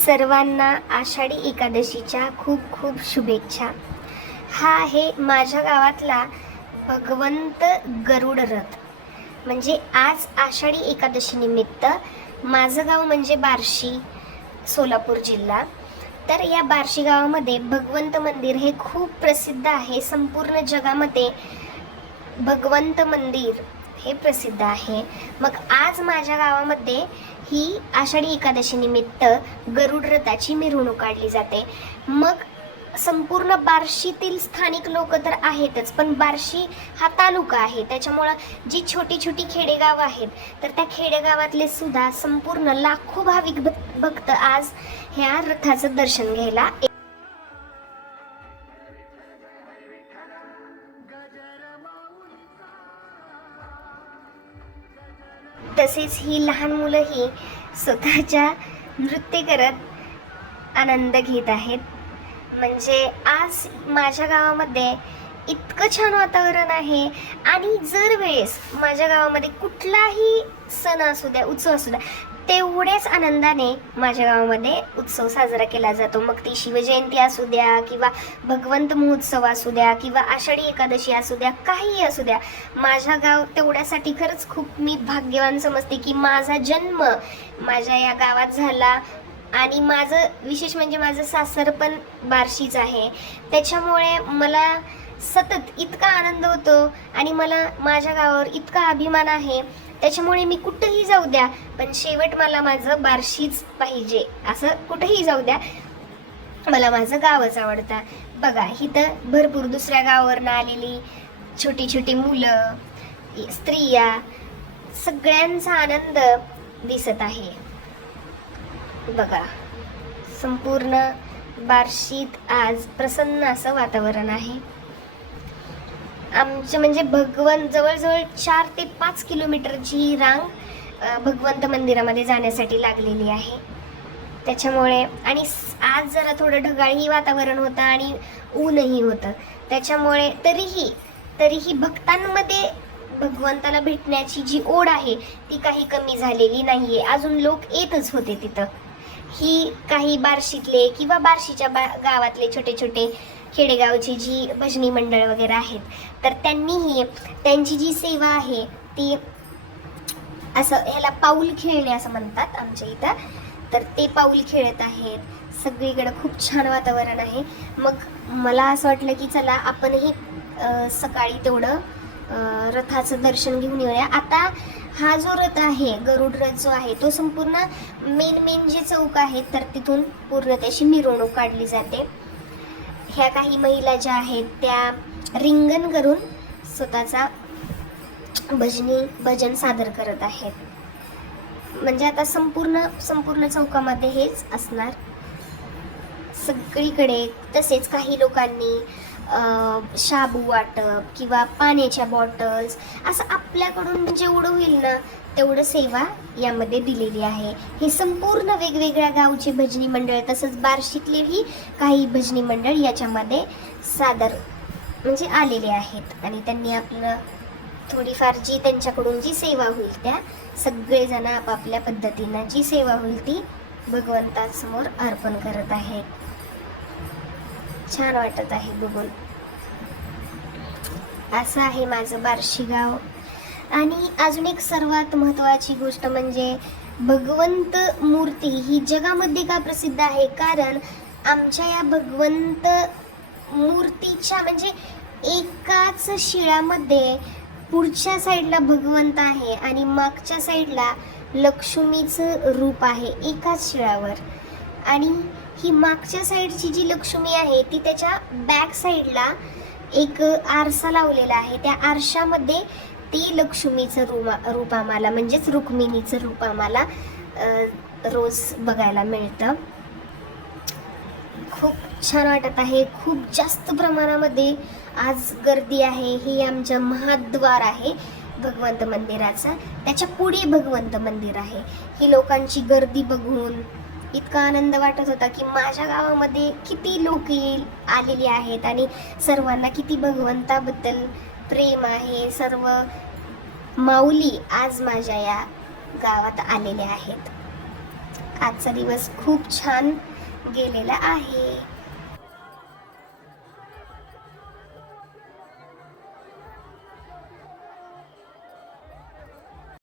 सर्वांना आषाढी एकादशीच्या खूप खूप शुभेच्छा। हा आहे माझ्या गावातला भगवंत गरुड रथ। म्हणजे आज आषाढी एकादशी निमित्त माझं गाव म्हणजे बार्शी, सोलापूर जिल्हा। तर या बार्शी गावामध्ये भगवंत मंदिर हे खूप प्रसिद्ध आहे। संपूर्ण जगामध्ये भगवंत मंदिर हे प्रसिद्ध आहे। मग आज माझ्या गावामध्ये ही आषाढी एकादशी निमित्त गरुड रथाची मिरवणूक काढली जाते। मग संपूर्ण बार्शीतील स्थानिक लोक तर आहेतच, पण बार्शी हा तालुका आहे, त्याच्यामुळं जी छोटी छोटी खेडेगाव आहेत तर त्या खेडेगावातले सुद्धा संपूर्ण लाखो भाविक भक्त आज ह्या रथाचं दर्शन घ्यायला तसेच ही लहान मुलंही स्वतःच्या नृत्य करत आनंद घेत आहेत। म्हणजे आज माझ्या गावामध्ये इतकं छान वातावरण आहे। आणि जर वेळेस माझ्या गावामध्ये कुठलाही सण असू द्या, उत्सव असू द्या, तेवढ्याच आनंदाने माझ्या गावामध्ये उत्सव साजरा केला जातो। मग ती शिवजयंती असू द्या किंवा भगवंत महोत्सव असू द्या किंवा आषाढी एकादशी असू द्या, काहीही असू द्या, माझा गाव तेवढ्यासाठी खरंच खूप मी भाग्यवान समजते की माझा जन्म माझ्या या गावात झाला। आणि माझं विशेष म्हणजे माझं सासर पण बार्शीच आहे, त्याच्यामुळे मला सतत इतका आनंद होतो आणि मला माझ्या गावावर इतका अभिमान आहे। त्याच्यामुळे मी कुठेही जाऊ द्या, पण शेवट मला माझं बार्शीच पाहिजे। असं कुठेही जाऊ द्या, मला माझं गावच आवडतं। बघा, इथं भरपूर दुसऱ्या गावावरनं आलेली छोटी छोटी मुलं, स्त्रिया, सगळ्यांचा आनंद दिसत आहे। बघा, संपूर्ण बार्शीत आज प्रसन्न असं वातावरण आहे। आमचं म्हणजे जवळजवळ 4 ते 5 किलोमीटरची रांग भगवंत मंदिरामध्ये जाण्यासाठी लागलेली आहे। त्याच्यामुळे आणि आज जरा थोडं ढगाळही वातावरण होतं आणि ऊनही होतं, त्याच्यामुळे तरीही भक्तांमध्ये भगवंताला भेटण्याची जी ओढ आहे ती काही कमी झालेली नाहीये। अजून लोक येतच होते तिथं। ही काही बार्शीतले किंवा बार्शीच्या गावातले छोटे छोटे खेडेगावची जी भजनी मंडळ वगैरे आहेत, तर त्यांनीही त्यांची जी सेवा आहे ती असं ह्याला पाऊल खेळणे असं म्हणतात आमच्या इथं, तर ते पाऊल खेळत आहेत। सगळीकडे खूप छान वातावरण आहे। मग मला असं वाटलं की चला आपणही सकाळी तेवढं रथाचं दर्शन घेऊन येऊया। आता हा जो रथ आहे, गरुड रथ जो आहे, तो संपूर्ण मेन जे चौक आहे तर तिथून पूर्ण त्याची मिरवणूक काढली जाते। ह्या काही महिला ज्या आहेत त्या रिंगण करून स्वतःचा भजन सादर करत आहेत। म्हणजे आता संपूर्ण चौकामध्ये हेच असणार सगळीकडे। तसेच काही लोकांनी शाबू वाटप किंवा पाण्याच्या बॉटल्स असं आपल्याकडून जेवढं होईल ना तेवढं सेवा यामध्ये दिलेली आहे। हे संपूर्ण वेगवेगळ्या गावचे भजनी मंडळ, तसंच बार्शीतलेही काही भजनी मंडळ याच्यामध्ये म्हणजे आलेले आहेत। आणि त्यांनी आपलं थोडीफार जी त्यांच्याकडून जी सेवा होईल त्या सगळेजण आपापल्या पद्धतीनं जी सेवा होईल ती भगवंतासमोर अर्पण करत आहेत। छान वाटत आहे बघून। असं आहे माझं बार्शी गाव। आणि अजून एक सर्वात महत्त्वाची गोष्ट म्हणजे भगवंत मूर्ती ही जगामध्ये का प्रसिद्ध आहे, कारण आमच्या या भगवंत मूर्तीच्या म्हणजे एकाच शिळामध्ये पुढच्या साईडला भगवंत आहे आणि मागच्या साईडला लक्ष्मीचं रूप आहे एकाच शिळावर। आणि ही मागच्या साईडची जी लक्ष्मी आहे ती त्याच्या बॅक साईडला एक आरसा लावलेला आहे, त्या आरशामध्ये ती लक्ष्मीचं रूप आम्हाला म्हणजेच रुक्मिणीचं रूप आम्हाला रोज बघायला मिळतं। खूप छान वाटत आहे। खूप जास्त प्रमाणामध्ये आज गर्दी आहे। ही आमच्या महाद्वार आहे भगवंत मंदिराचा, त्याच्या पुढे भगवंत मंदिर आहे। ही लोकांची गर्दी बघून इतका आनंद वाटत होता की माझ्या गावामध्ये किती लोक आलेली आहेत आणि सर्वांना किती भगवंताबद्दल प्रेम आहे। सर्व माऊली आज माझ्या या गावात आलेले आहेत। आजचा दिवस खूप छान गेलेला आहे.